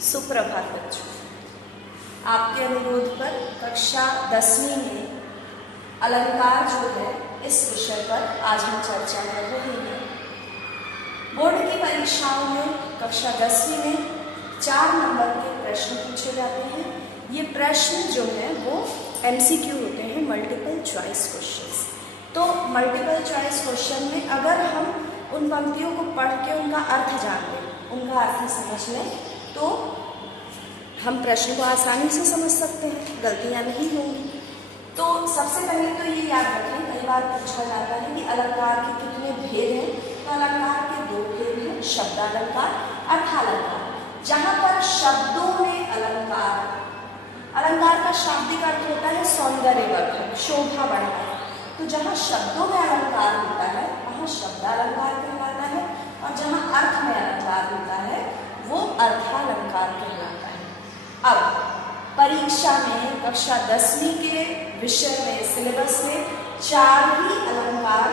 सुप्रभात बच्चों, आपके अनुरोध पर कक्षा 10वीं में अलंकार जो है इस विषय पर आज हम चर्चा कर रहे हैं। बोर्ड की परीक्षाओं में कक्षा 10वीं में 4 नंबर के प्रश्न पूछे जाते हैं। ये प्रश्न जो है वो MCQ होते हैं, मल्टीपल चॉइस क्वेश्चंस। तो मल्टीपल चॉइस क्वेश्चन में अगर हम उन पंक्तियों को पढ़ के उनका अर्थ जान लें, उनका अर्थ समझ लें, तो हम प्रश्न को आसानी से समझ सकते हैं, गलतियां नहीं होंगी। तो सबसे पहले तो ये याद रखें, कई बार पूछा जाता है कि अलंकार के कितने भेद हैं। तो अलंकार के 2 भेद हैं, शब्दालंकार, अर्थालंकार। जहाँ पर शब्दों में अलंकार का शाब्दिक अर्थ होता है सौंदर्यवर्धक, शोभा बढ़ाना। तो जहाँ शब्दों में अलंकार होता है वहाँ शब्दालंकार कहलाता है, और जहाँ अर्थ में अलंकार होता है वो अर्थालंकार कहलाता है। अब परीक्षा में कक्षा 10वीं के विषय में, सिलेबस में 4 ही अलंकार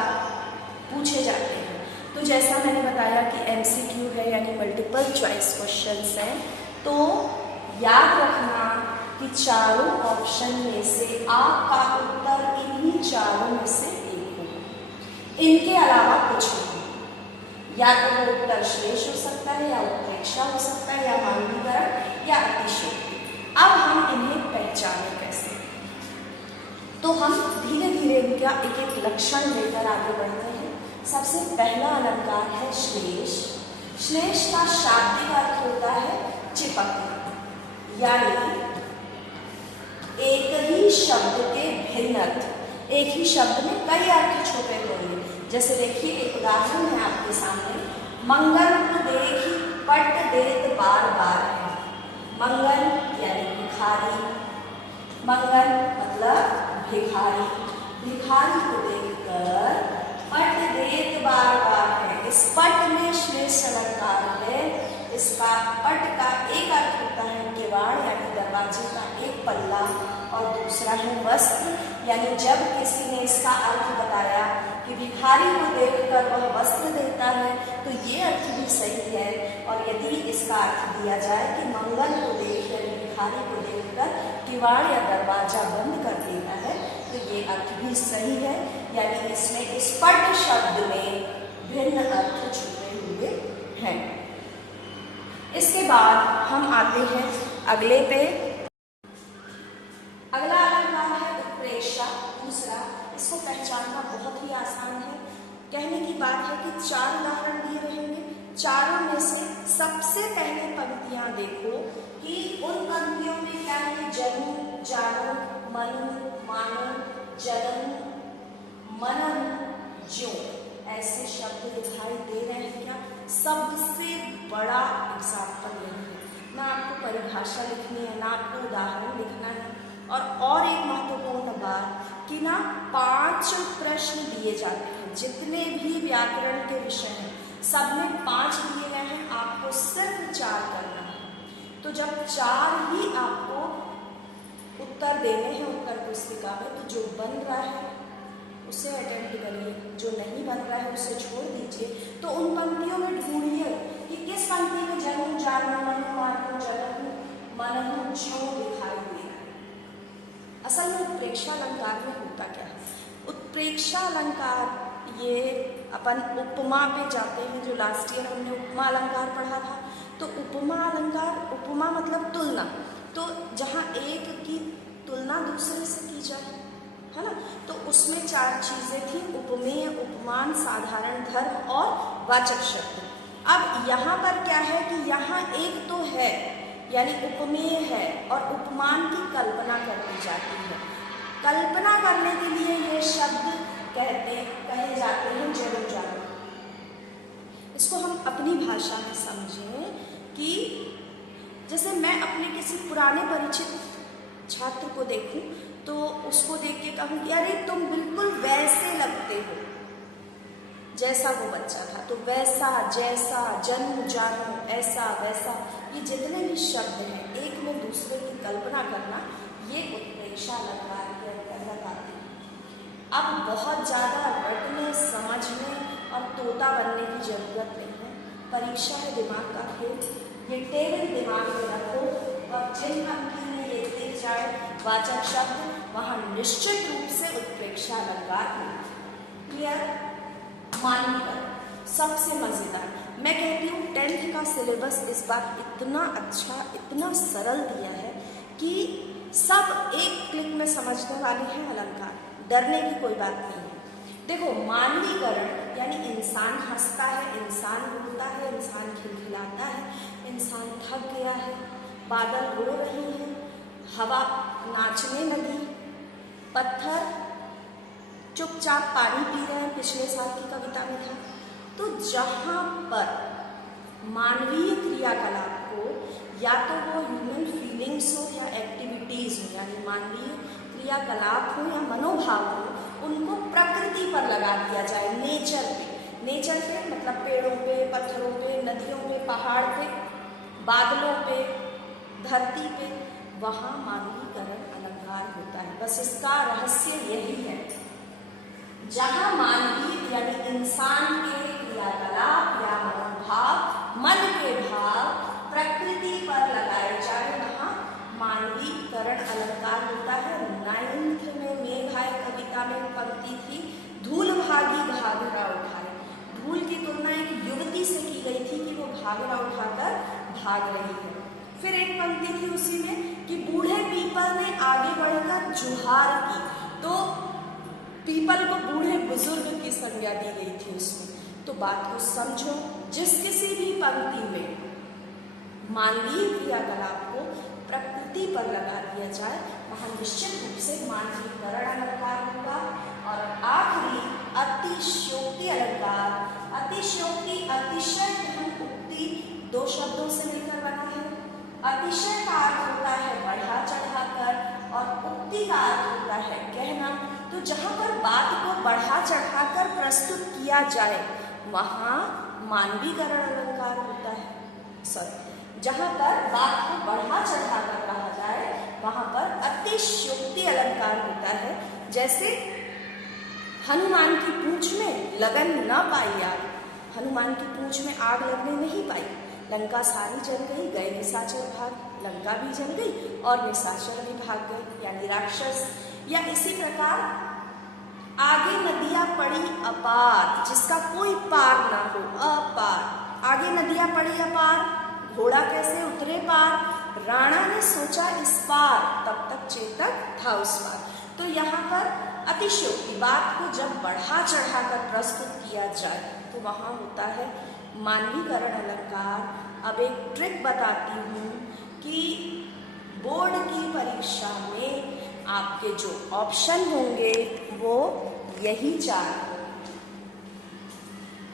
पूछे जाते हैं। तो जैसा मैंने बताया कि MCQ है, यानी मल्टीपल चॉइस क्वेश्चंस हैं। तो याद रखना कि चारों ऑप्शन में से आपका उत्तर इन्हीं चारों में से एक होगा, इनके अलावा कुछ नहीं। या तो वो उत्तर श्लेष हो सकता है, या उत्प्रेक्षा हो सकता है, या मानवीकरण, या अतिशयोक्ति। अब हम इन्हें पहचाने कैसे? तो हम धीरे धीरे इनका एक एक लक्षण लेकर आगे बढ़ते हैं। सबसे पहला अलंकार है श्लेष। श्लेष का शाब्दिक अर्थ होता है चिपकना, यानी एक ही शब्द के भिन्न अर्थ, एक ही शब्द में कई अर्थ छुपे होंगे। जैसे देखिए, एक उदाहरण है आपके सामने, मंगल देखी पट देत बार बार है। मंगल यानी भिखारी, मंगल मतलब भिखारी, भिखारी को देखकर पट देत बार बार है। इस पट में श्लेष अलंकार है। इसका पट का एक अर्थ होता है किवाड़ यानी दरवाजे का एक पल्ला, और दूसरा है वस्त्र, यानी जब किसी ने इसका अर्थ बताया कि भिखारी को देखकर वह वस्त्र देता है, तो ये अर्थ भी सही है। और यदि इसका अर्थ दिया जाए कि मंगल को देख यानी भिखारी को देखकर किवाड़ या दरवाजा बंद कर देता है, तो ये अर्थ भी सही है। यानी इसमें इस पट शब्द में भिन्न अर्थ छुपे हुए हैं। इसके बाद हम आते हैं अगले पे। अगला अलंकार है उत्प्रेक्षा, दूसरा। इसको पहचानना बहुत ही आसान है। कहने की बात है कि 4 उदाहरण दिए रहेंगे, चारों में से सबसे पहले पंक्तियां देखो कि उन पंक्तियों में क्या है। जनु, जानु, मनु, मानो, जनन, मनन, ज्यों, ऐसे शब्द दिखाई दे रहे हैं। क्या सबसे बड़ा एग्जाम्पल यही है। ना आपको परिभाषा लिखनी है, ना आपको उदाहरण लिखना है। और एक महत्वपूर्ण बात कि ना 5 प्रश्न दिए जाते हैं। जितने भी व्याकरण के विषय हैं सब में 5 दिए गए हैं, आपको सिर्फ 4 करना है। तो जब 4 ही आपको उत्तर देने हैं उत्तर पुस्तिका में, तो जो बन रहा है उसे अटेम्प्ट करिए, जो नहीं बन रहा है उसे छोड़ दीजिए। तो उन पंक्तियों में ढूंढिए कि किस पंक्ति में जनु, जानु, मनु, मानो, जनन, मनन, ज्यों दिखाई दे रहा है। असल में उत्प्रेक्षा अलंकार में होता क्या है? उत्प्रेक्षा अलंकार ये अपन उपमा पे जाते हैं। जो लास्ट ईयर हमने उपमा अलंकार पढ़ा था, तो उपमा अलंकार, उपमा मतलब तुलना। तो जहाँ एक की तुलना दूसरे से की जाए, है ना, तो उसमें 4 चीजें थी, उपमेय, उपमान, साधारण धर्म और वाचक शब्द। अब यहाँ पर क्या है कि यहाँ एक तो है, यानी उपमेय है, और उपमान की कल्पना करनी जाती है। कल्पना करने के लिए ये शब्द कहे जाते हैं जनु, जानु। इसको हम अपनी भाषा में समझें कि जैसे मैं अपने किसी पुराने परिचित छात्र को देखूं, तो उसको देख के कहूँ कि अरे तुम बिल्कुल वैसे लगते हो जैसा वो बच्चा था। तो वैसा, जैसा, जन्म, जानो, ऐसा, वैसा, ये जितने भी शब्द हैं, एक में दूसरे की कल्पना करना, ये उत्प्रेक्षा अलंकार के अंतर्गत आते हैं। अब बहुत ज़्यादा रटने, समझने और तोता बनने की जरूरत नहीं है। परीक्षा है दिमाग का खेल। ये टेबल दिमाग में रखो, और जिन पंक्ति में ये दिख जाए वाचक शब्द, वहां निश्चित रूप से उत्प्रेक्षा अलंकार हो। क्लियर? मानवीकरण सबसे मजेदार, मैं कहती हूँ 10th का सिलेबस इस बार इतना अच्छा, इतना सरल दिया है कि सब एक क्लिक में समझने वाले हैं अलंकार, डरने की कोई बात नहीं है। देखो, मानवीकरण यानी इंसान हंसता है, इंसान रोता है, इंसान खिलखिलाता है, इंसान थक गया है, बादल रो रहे हैं, हवा नाचने लगी, पत्थर चुपचाप पानी पी रहे हैं, पिछले साल की कविता में था। तो जहाँ पर मानवीय क्रियाकलाप को, या तो वो ह्यूमन फीलिंग्स हो या एक्टिविटीज हो, यानी मानवीय क्रियाकलाप हो या मनोभाव हो, उनको प्रकृति पर लगा दिया जाए, नेचर पे। नेचर पे मतलब पेड़ों पे, पत्थरों पे, नदियों पे, पहाड़ पे, बादलों पे, धरती पे, वहाँ मानवीकरण अलंकार होता है। बस इसका रहस्य यही है, जहाँ मानवीय यानी इंसान के क्रियाकलाप या मनोभाव, मन के भाव प्रकृति पर लगाए जाए, वहाँ मानवीकरण अलंकार होता है। 9th में मेघाय कविता में पंक्ति थी, धूल भागी घाघरा उठाए। धूल की तुलना एक युवती से की गई थी कि वो घाघरा उठाकर भाग रही है। फिर एक पंक्ति थी उसी में कि बूढ़े पीपल ने आगे बढ़कर जुहार की, तो पीपल को बूढ़े बुजुर्ग की संज्ञा दी गई थी उसमें। तो बात को समझो, जिस किसी भी पंक्ति में मानवीय क्रियाकलाप को प्रकृति पर लगा दिया जाए, वहाँ निश्चित रूप से मानवीकरण अलंकार होगा। और आखिरी अतिशयोक्ति अलंकार। अतिशयोक्ति अतिशय धन उक्ति 2 शब्दों से मिलकर बना है। अतिशय का अर्थ होता है बढ़ा चढ़ाकर, और उक्ति का अर्थ होता है कहना। तो जहाँ पर बात को बढ़ा चढ़ाकर प्रस्तुत किया जाए, वहाँ मानवीकरण अलंकार होता है। जहाँ पर बात को बढ़ा चढ़ाकर कहा जाए, वहाँ पर अतिशयोक्ति अलंकार होता है। जैसे हनुमान की पूंछ में लगन न पाई आग, हनुमान की पूंछ में आग लगने नहीं पाई, लंका सारी जल गई, गए निशाचर भाग, लंका भी जल गई और निशाचर भी भाग गए, यानी राक्षस। या इसी प्रकार आगे नदियां पड़ी अपार, जिसका कोई पार ना हो, अपार। आगे नदियां पड़ी अपार, घोड़ा कैसे उतरे पार, राणा ने सोचा इस पार, तब तक चेतक था उस पार। तो यहाँ पर अतिशयोक्ति, बात को जब बढ़ा चढ़ाकर प्रस्तुत किया जाए, तो वहाँ होता है मानवीकरण अलंकार। अब एक ट्रिक बताती हूँ कि बोर्ड की परीक्षा में आपके जो ऑप्शन होंगे वो यही 4 होंगे।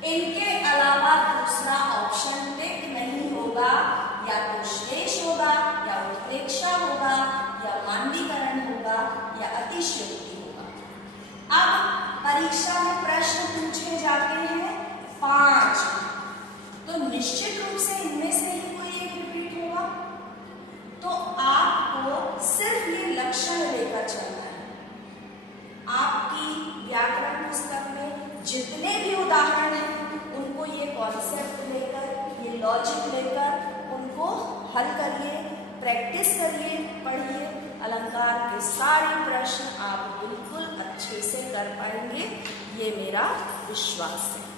इनके अलावा दूसरा ऑप्शन टिक नहीं होगा, या तो श्लेष होगा, या उत्प्रेक्षा होगा, या मानवीकरण होगा, या अतिशयोक्ति होगा। अब परीक्षा में प्रश्न पूछे जाते हैं 5, तो निश्चित रूप से इनमें से ही कोई एक रिपीट होगा। तो आपको सिर्फ ये लक्षण लेकर चलना है। आपकी व्याकरण पुस्तक में जितने भी उदाहरण हैं, उनको ये कॉन्सेप्ट लेकर, ये लॉजिक लेकर उनको हल करिए, प्रैक्टिस करिए, पढ़िए। अलंकार के सारे प्रश्न आप बिल्कुल अच्छे से कर पाएंगे, ये मेरा विश्वास है।